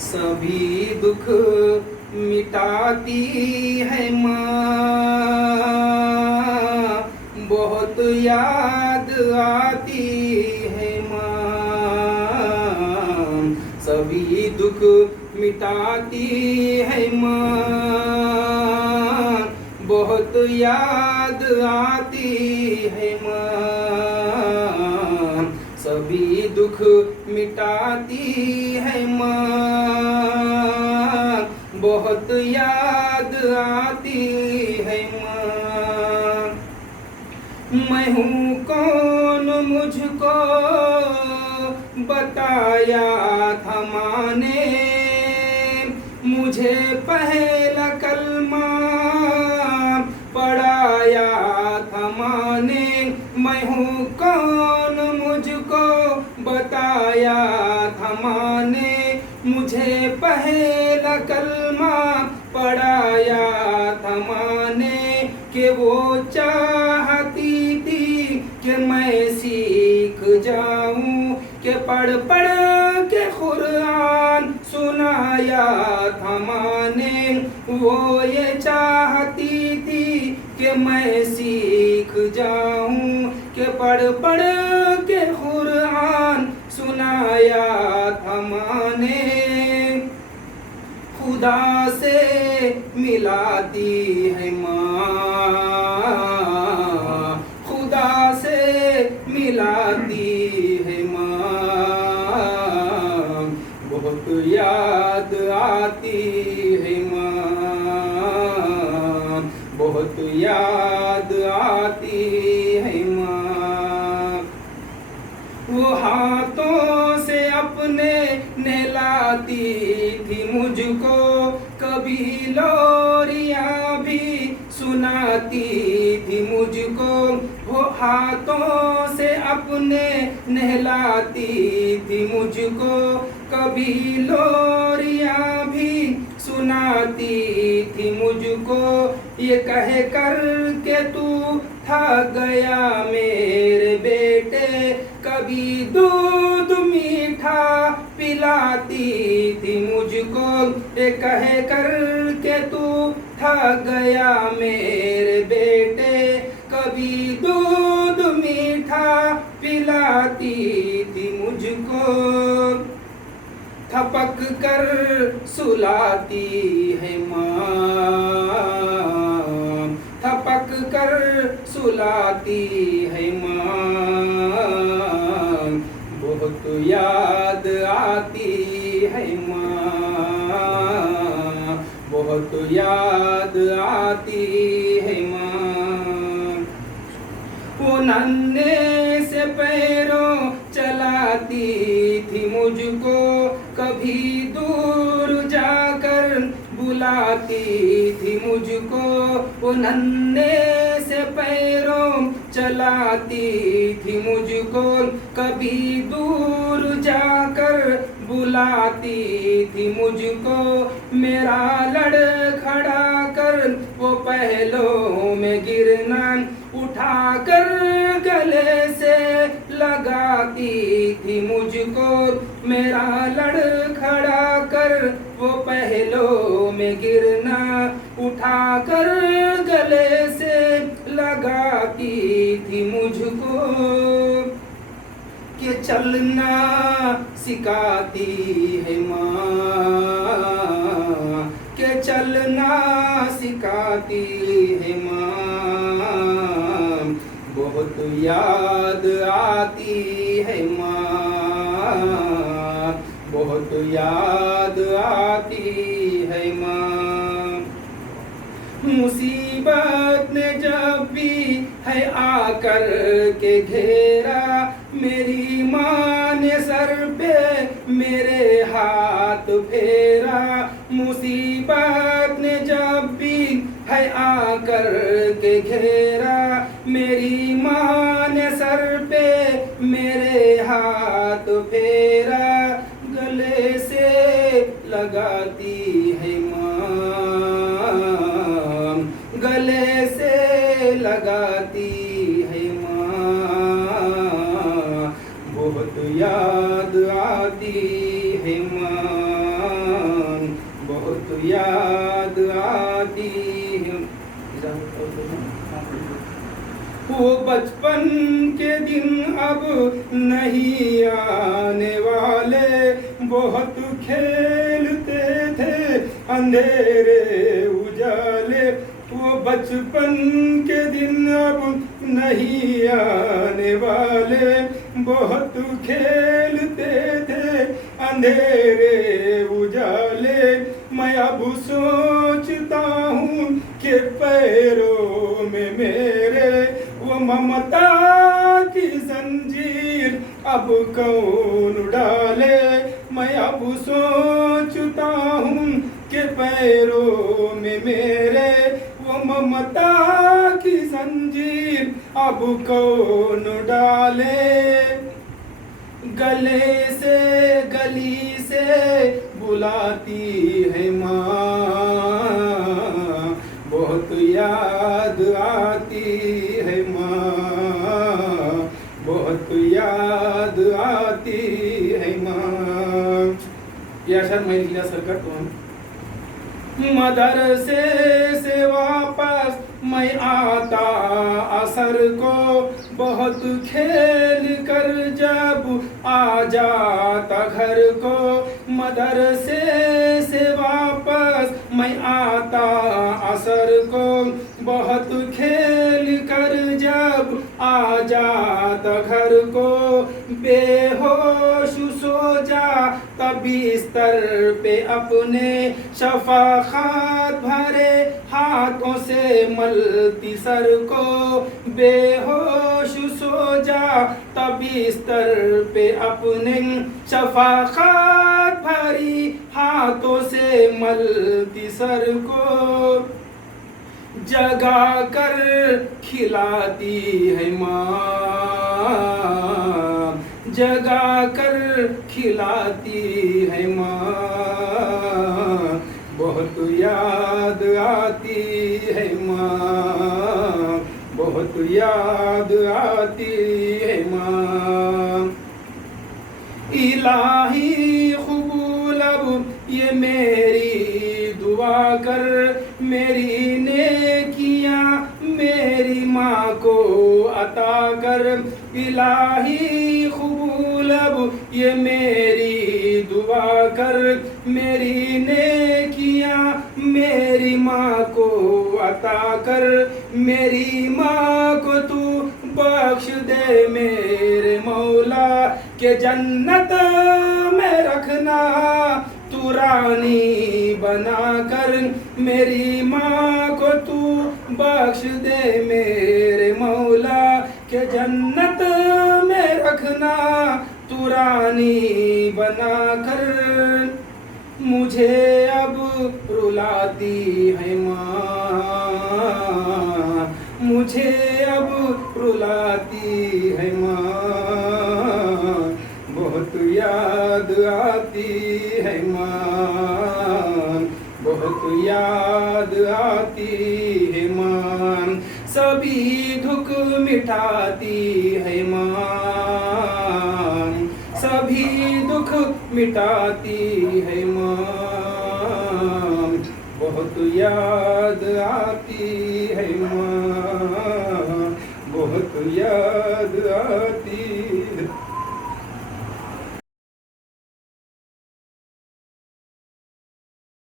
सभी दुख मिटाती है माँ, बहुत याद आती है माँ। सभी दुख मिटाती है माँ, बहुत याद आती है माँ। सभी दुख मिटाती है माँ, बहुत याद आती है माँ। मैं हूँ कौन मुझको बताया था माँ ने, मुझे पहला कलमा पढ़ाया था माँ ने। मैं हूँ कौन मुझको बताया था माँ ने, मुझे पहला कलमा पढ़ाया था माँ ने। कि वो चाहती थी कि मैं सीख जाऊं, कि पढ़ पढ़ के कुरान सुनाया था माँ ने। वो ये चाहती थी कि मैं सीख जाऊं, कि पढ़ पढ़ के कुरान सुनाया था माँ ने। खुदा से मिलाती है माँ, खुदा से मिलाती है माँ। बहुत याद आती है माँ, बहुत याद आती है माँ। वो हाथों से अपने नहलाती थी मुझको, कभी लोरियां भी सुनाती थी मुझको। वो हाथों से अपने नहलाती थी मुझको, कभी लोरियां भी सुनाती थी मुझको। ये कह कर के तू थक गया मेरे बेटे, कभी दूध मीठा पिलाती थी मुझको। ये कह कर के तू थक गया मेरे बेटे, कभी दूध मीठा पिलाती थी मुझको। थपक कर सुलाती है माँ, थपक कर सुलाती है माँ। बहुत याद आती है माँ, बहुत याद आती है माँ। वो नन्हे से पैरों चलाती थी मुझको, कभी दूर जाकर बुलाती थी मुझको। वो नन्हे से पैरों चलाती थी मुझको, कभी दूर जाकर बुलाती थी मुझको। मेरा लड़खड़ा कर वो पहलों में गिरना, उठाकर गले से लगाती थी मुझको। मेरा लड़खड़ा कर वो पहलों में गिरना, उठाकर गले से लगाती थी मुझको। कि चलना सिखाती है माँ, कि चलना सिखाती है माँ। बहुत याद आती है माँ, बहुत याद आती है माँ। मुसीबत ने जब भी है आकर के घेरा, मेरी माँ ने सर पे मेरे हाथ फेरा। मुसीबत ने जब भी है आकर के घेरा, मेरी माँ ने सर पे मेरे हाथ फेरा। गले से लगाती है माँ, गले से लगाती है माँ। बहुत याद आती वो बचपन के दिन अब नहीं आने वाले, बहुत खेलते थे अंधेरे उजाले। वो बचपन के दिन अब नहीं आने वाले, बहुत खेलते थे अंधेरे उजाले। मैं अब सोचता हूँ कि पैरों में मेरे वो ममता की जंजीर अब कौन डाले। मैं अब सोचता हूँ कि पैरों में मेरे वो ममता की जंजीर अब कौन डाले। गले से गली से बुलाती है माँ, बहुत याद आती है माँ, बहुत याद आती है माँ। या शायद मैं लिहिल्यासारखं करतो। मदरसे से वापस मैं आता असर को, बहुत खेल कर जब आ जाता घर को। मदरसे से वापस मैं आता असर को, बहुत खेल कर जब आ जाता घर को। बेहोश सो जाता बिस्तर पे अपने, शफाक़त भरे हाथों से मलती सर को। बेहोश सो जाता बिस्तर पे अपने, शफाक़त भरी हाथों से मलती सर को। जगा कर खिलाती है माँ, जगा कर खिलाती है माँ, बहुत याद आती है माँ, बहुत याद आती है माँ। इलाही कबूल अब ये मेरी दुआ कर, मेरी नेकियां मेरी माँ को अता कर। इलाही कबूल अब ये मेरी दुआ कर, मेरी नेकियां मेरी माँ को अता कर। मेरी माँ को तू बख्श दे मेरे मौला, के जन्नत में रखना तू रानी बना कर। मेरी माँ को तू बख्श दे मेरे मौला, के जन्नत में रखना तू रानी बना कर। मुझे अब रुलाती है माँ, मुझे अब रुलाती है माँ, बहुत याद आती है माँ, बहुत याद आती है माँ। सभी दुख मिटाती है माँ, सभी दुख मिटाती है माँ, बहुत याद आती है माँ, बहुत याद आती